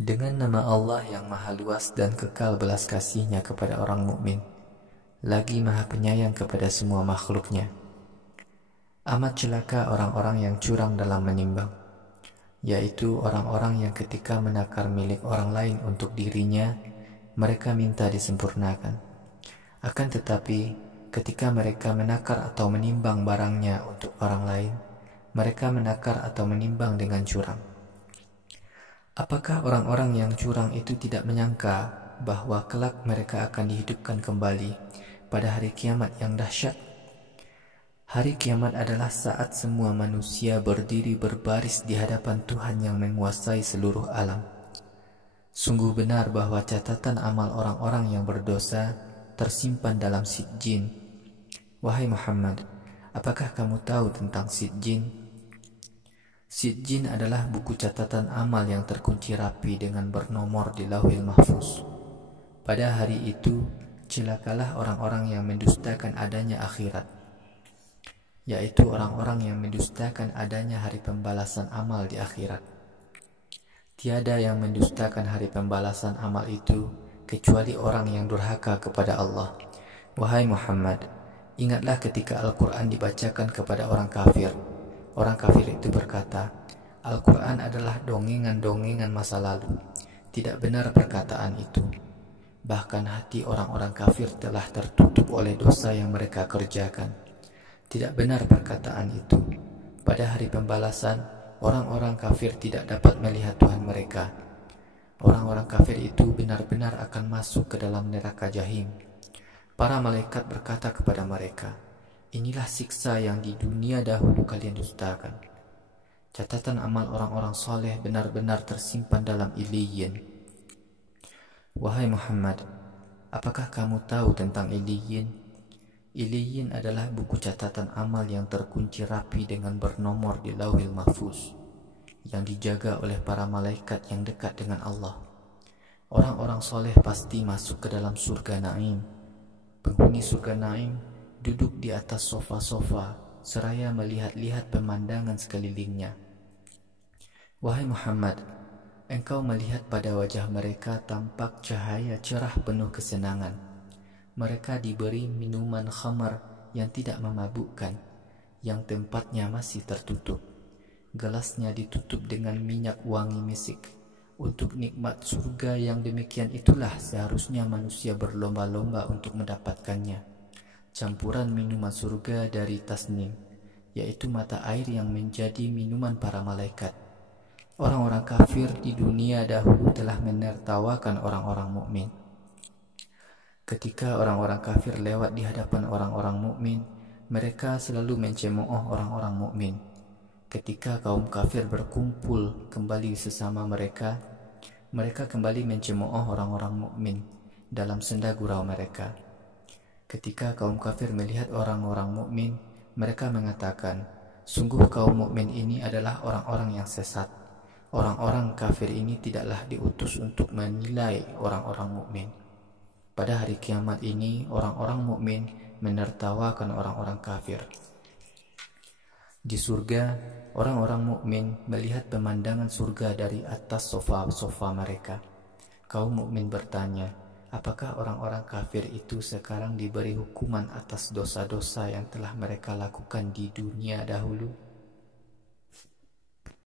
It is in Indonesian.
Dengan nama Allah yang maha luas dan kekal belas kasihnya kepada orang mukmin, lagi maha penyayang kepada semua makhluknya. Amat celaka orang-orang yang curang dalam menimbang, yaitu orang-orang yang ketika menakar milik orang lain untuk dirinya, mereka minta disempurnakan. Akan tetapi, ketika mereka menakar atau menimbang barangnya untuk orang lain, mereka menakar atau menimbang dengan curang. Apakah orang-orang yang curang itu tidak menyangka bahwa kelak mereka akan dihidupkan kembali pada hari kiamat yang dahsyat? Hari kiamat adalah saat semua manusia berdiri berbaris di hadapan Tuhan yang menguasai seluruh alam. Sungguh benar bahwa catatan amal orang-orang yang berdosa tersimpan dalam Sijjin. Wahai Muhammad, apakah kamu tahu tentang Sijjin? Sijjin adalah buku catatan amal yang terkunci rapi dengan bernomor di Lauhil Mahfuz. Pada hari itu, celakalah orang-orang yang mendustakan adanya akhirat, yaitu orang-orang yang mendustakan adanya hari pembalasan amal di akhirat. Tiada yang mendustakan hari pembalasan amal itu kecuali orang yang durhaka kepada Allah. Wahai Muhammad, ingatlah ketika Al-Quran dibacakan kepada orang kafir. Orang kafir itu berkata, Al-Quran adalah dongengan-dongengan masa lalu. Tidak benar perkataan itu. Bahkan hati orang-orang kafir telah tertutup oleh dosa yang mereka kerjakan. Tidak benar perkataan itu. Pada hari pembalasan, orang-orang kafir tidak dapat melihat Tuhan mereka. Orang-orang kafir itu benar-benar akan masuk ke dalam neraka Jahim. Para malaikat berkata kepada mereka, inilah siksa yang di dunia dahulu kalian dustakan. Catatan amal orang-orang soleh benar-benar tersimpan dalam Illiyin. Wahai Muhammad, apakah kamu tahu tentang Illiyin? Illiyin adalah buku catatan amal yang terkunci rapi dengan bernomor di Lauhil Mahfuz, yang dijaga oleh para malaikat yang dekat dengan Allah. Orang-orang soleh pasti masuk ke dalam surga Naim. Penghuni surga Naim duduk di atas sofa-sofa seraya melihat-lihat pemandangan sekelilingnya. Wahai Muhammad, engkau melihat pada wajah mereka tampak cahaya cerah penuh kesenangan. Mereka diberi minuman khamar yang tidak memabukkan, yang tempatnya masih tertutup. Gelasnya ditutup dengan minyak wangi misik. Untuk nikmat surga yang demikian itulah seharusnya manusia berlomba-lomba untuk mendapatkannya. Campuran minuman surga dari tasnim, yaitu mata air yang menjadi minuman para malaikat. Orang-orang kafir di dunia dahulu telah menertawakan orang-orang mukmin. Ketika orang-orang kafir lewat di hadapan orang-orang mukmin, mereka selalu mencemooh orang-orang mukmin. Ketika kaum kafir berkumpul kembali sesama mereka, mereka kembali mencemooh orang-orang mukmin dalam senda gurau mereka. Ketika kaum kafir melihat orang-orang mukmin, mereka mengatakan, sungguh kaum mukmin ini adalah orang-orang yang sesat. Orang-orang kafir ini tidaklah diutus untuk menilai orang-orang mukmin. Pada hari kiamat ini, orang-orang mukmin menertawakan orang-orang kafir. Di surga, orang-orang mukmin melihat pemandangan surga dari atas sofa-sofa mereka. Kaum mukmin bertanya, apakah orang-orang kafir itu sekarang diberi hukuman atas dosa-dosa yang telah mereka lakukan di dunia dahulu?